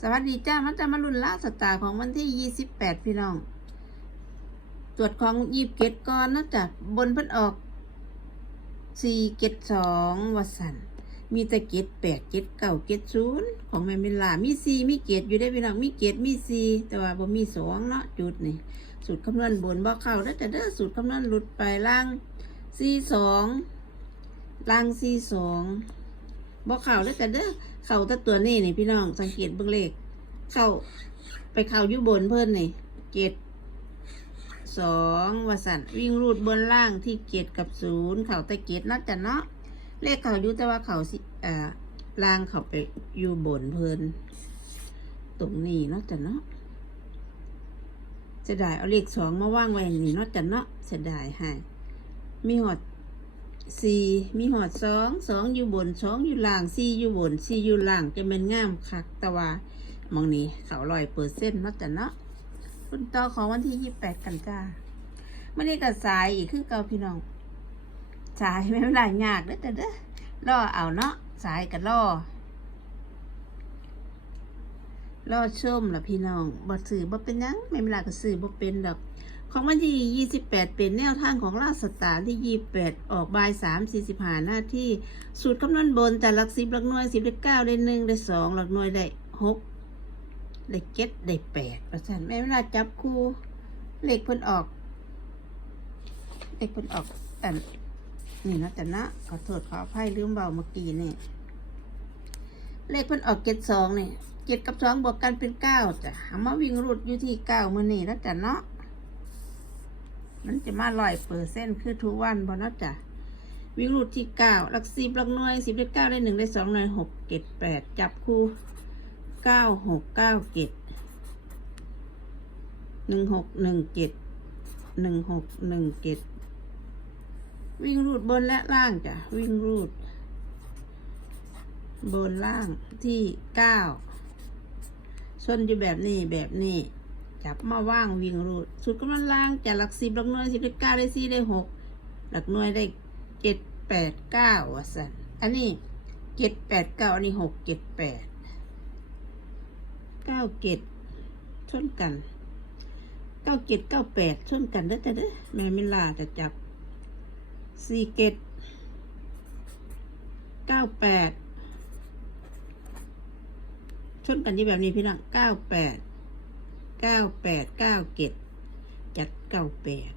สวัสดีจ้ามันจะมารุ่นล่าสตาของวันที่ยี่สิบแปดพี่น้อง ตรวจของยีบเกตก่อนนะจ๊ะบนเพิ่นออกสี่เกตสองวสันมีแต่เกตแปดเกตเก้าเกตศูนย์ของแม่มิลามีสี่มีเกตอยู่ได้พี่น้องมีเกตมีสี่แต่ว่าบ่มีสองเนาะจุดนี่สูตรคำนวณบนบ่เข้าแล้วแต่เด้อสูตรคำนวณหลุดไปล่างสี่สองล่างสี่สอง บ่เข้าแล้วแต่เด้อเข้าแต่ตัวนี้นี่พี่น้องสังเกตเบิ่งเลข เข้าไปเข้าอยู่บนเพิ่นนี่เกตสองวสันวิ่งรูดบนล่างที่เกตกับศูนย์เขาตะเกตนัดจะเนาะเลขเขาอยู่แต่ว่าเขาสิอ่าล่างเขาไปอยู่บนเพลินตรงนี้เนาะจะเนาะจะได้เอาเลขสองมาว่างไว้นี่เนาะจะเนาะจะได้ให้มีหอด สี่มีหอดสองสองอยู่บนสองอยู่ล่างสี่อยู่บนสี่อยู่ล่างจะเป็นง่ามคักต่ว่ามองนี้เขาลอยเปอร์เซ็นต์เนาะจะเนาะคุณต่อของวันที่ยี่แปดกันจ้าไม่ได้กับสายอีกคือเก่าพี่น้อง สายไม่เป็นไรยากเด้อแต่เด้อรอเอาเนาะสายกับรอรอชมล่ะพี่น้องบ่สื่อบ่เป็นยังไม่เป็นไรก็สื่อบ่เป็นดอก ของวันที่ยี่สิบแปดเป็นแนวทางของราชสตาที่ยี่แปดออกบ่ายสามสี่สิบห้าหน้าที่ สูตรคำนวณบนแต่หลักสิบหลักหน่วยสิบได้เก้าได้หนึ่งได้สองหลักหน่วยได้หกได้เจ็ดได้แปดประชันแม่เวลาจับคู่เลขเพิ่นออกเลขเพิ่นออกอันนี่นะแต่นะขอโทษขออภัยลืมเบาเมื่อกี้นี่เลขเพิ่นออกเจ็ดสองนี่เจ็ดกับสองบวกกันเป็นเก้าจ้ะเอามาวิ่งรูดอยู่ที่เก้ามือนี่แล้วจ้ะเนาะ มันจะมาลอยเปอร์เซ็นต์คือทุกวันบอนะจ้ะวิ่งรูดที่เก้าหลักสิบหลักหน่วยสิบได้เก้าได้หนึ่งได้สองหน่วยหกเจ็ดแปดจับคู่เก้าหกเก้าเจ็ดหนึ่งหกหนึ่งเจ็ดหนึ่งหกหนึ่งเจ็ดวิ่งรูดบนและล่างจ้ะวิ่งรูด บนล่างที่เก้าส่วนอยู่แบบนี้แบบนี้ จับมาว่างวิ่งรูดสุดกำลังล่างจากหลักสิบหลักหน่วยสิบได้เก้าได้สี่ได้หกหลักหน่วยได้เจ็ดแปดเก้าวะสันอันนี้เจ็ดแปดเก้าอันนี้หกเจ็ดแปดเก้าเกตชนกันเก้าเกตเก้าแปดชนกันเด้แต่เด้อแม่มิลาจะจับสี่เกตเก้าแปดชนกันที่แบบนี้พี่น้องเก้าแปด เก้าแปดเก้าเกตจัดเก้าแปด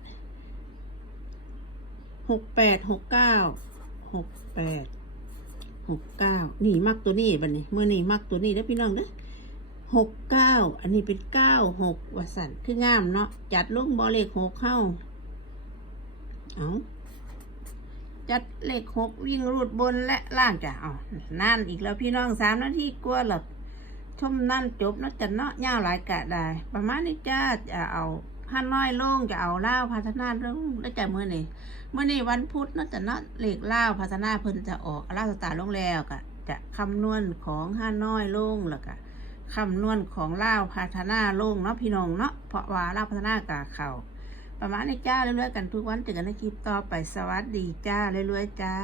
หกแปดหกเก้าหกแปดหกเก้านี่มักตัวนี้บันนี้เมื่อนี่มักตัวนี้แล้วพี่น้องเด้อหกเก้าอันนี้เป็นเก้าหกวสันคืองามเนาะจัดลงบอเลขหกเข้าเอาจัดเลขหกวิ่งรูดบนและล่างจ้ะเอานั่นอีกแล้วพี่น้องสามนาทีกลัวหรอ ชมนั่นจบนะจะเนาะยาวหลายกะได้ ประมาณนี้จ้าจะเอาผ้าน้อยลงจะเอาเล่าพัฒนาลงแล้วจเมื่อนี่เมื่อนี่วันพุธนะจะเนาะเหลขเล่าพัฒนาเพิ่นจะออกเล่าสตาร์ลงแล้วกะจะคำนวณของห้าน้อยลงแล้วกะคำนวณของเล่าพัฒนาลงเนาะพี่น้องเนาะเพราะว่าเล่าพัฒนากาเขาประมาณนี้จ้าเรื่อยๆกันทุกวันเจอกันในคลิปต่อไปสวัสดีจ้าเรื่อยๆจ้า